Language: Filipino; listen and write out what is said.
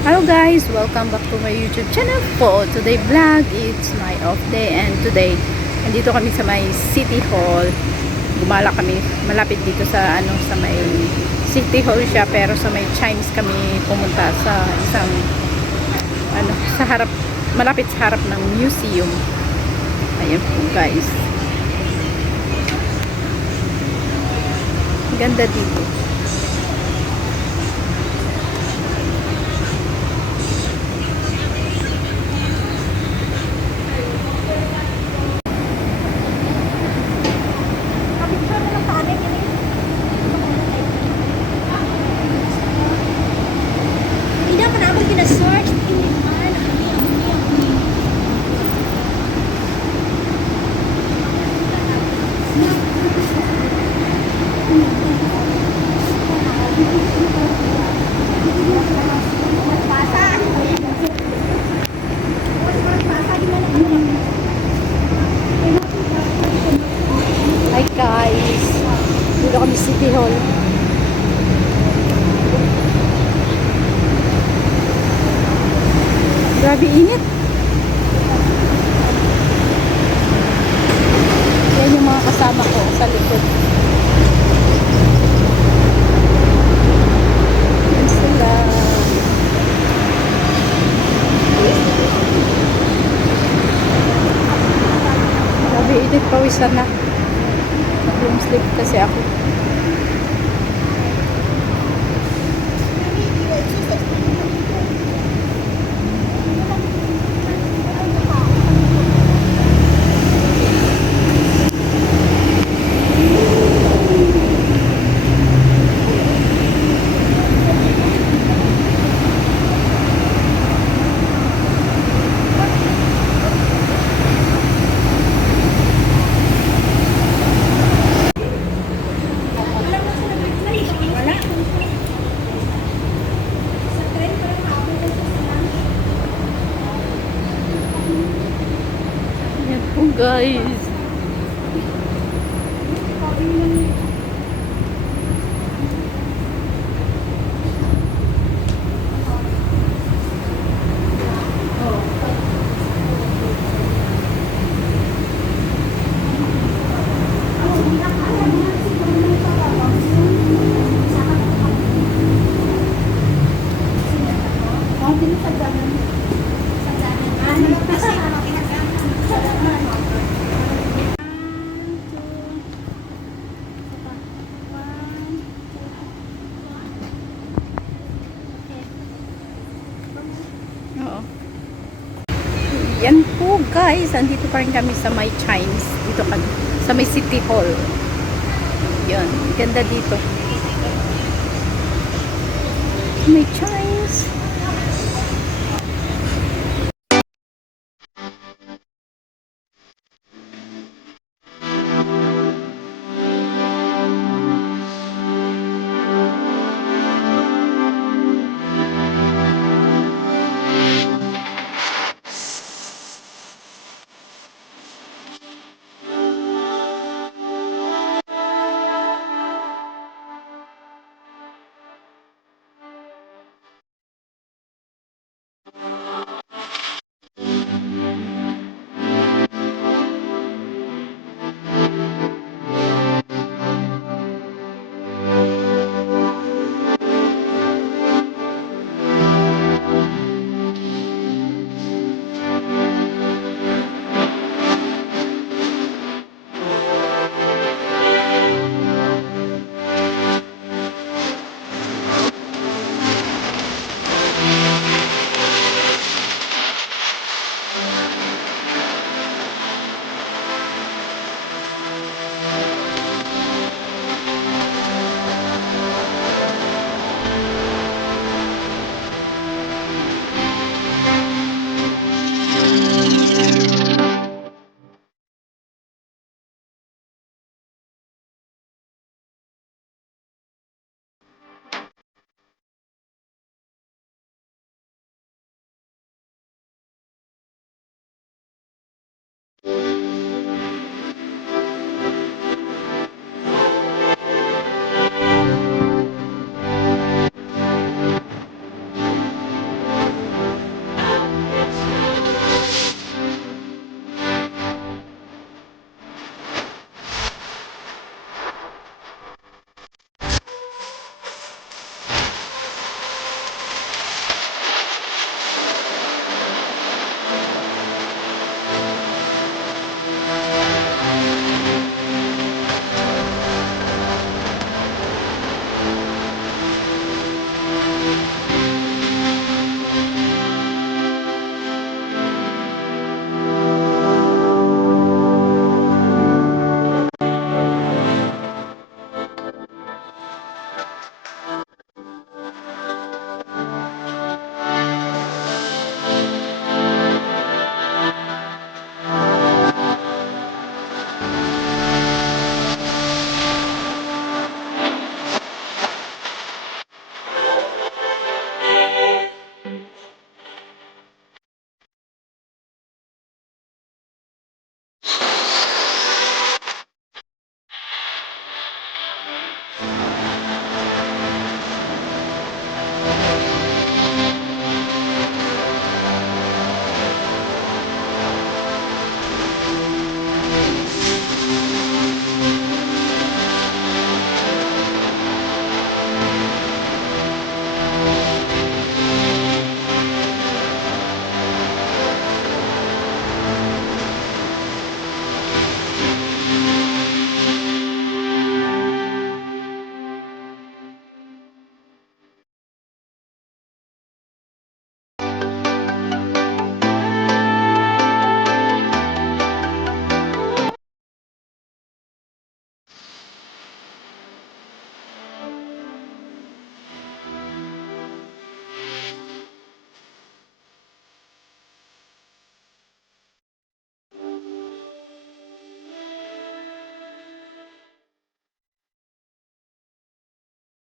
Hello guys, welcome back to my YouTube channel po. Today vlog, it's my off day and today nandito kami sa may City Hall. Gumala kami, malapit dito sa sa may City Hall siya, pero sa may Chinese kami pumunta sa isang sa harap, malapit sa harap ng museum. Ayan po guys. Ganda dito. Hi guys, dito kami City Hall. Grabe init. Yan yung mga kasama ko sa likod. Yan sila. Grabe init, pawisan na. Room sleep kasi ako. Yan po guys. Oo. Yan po guys, andito pa rin kami sa may Chinese, dito kami sa may City Hall. Yan, ganda dito. May Chinese.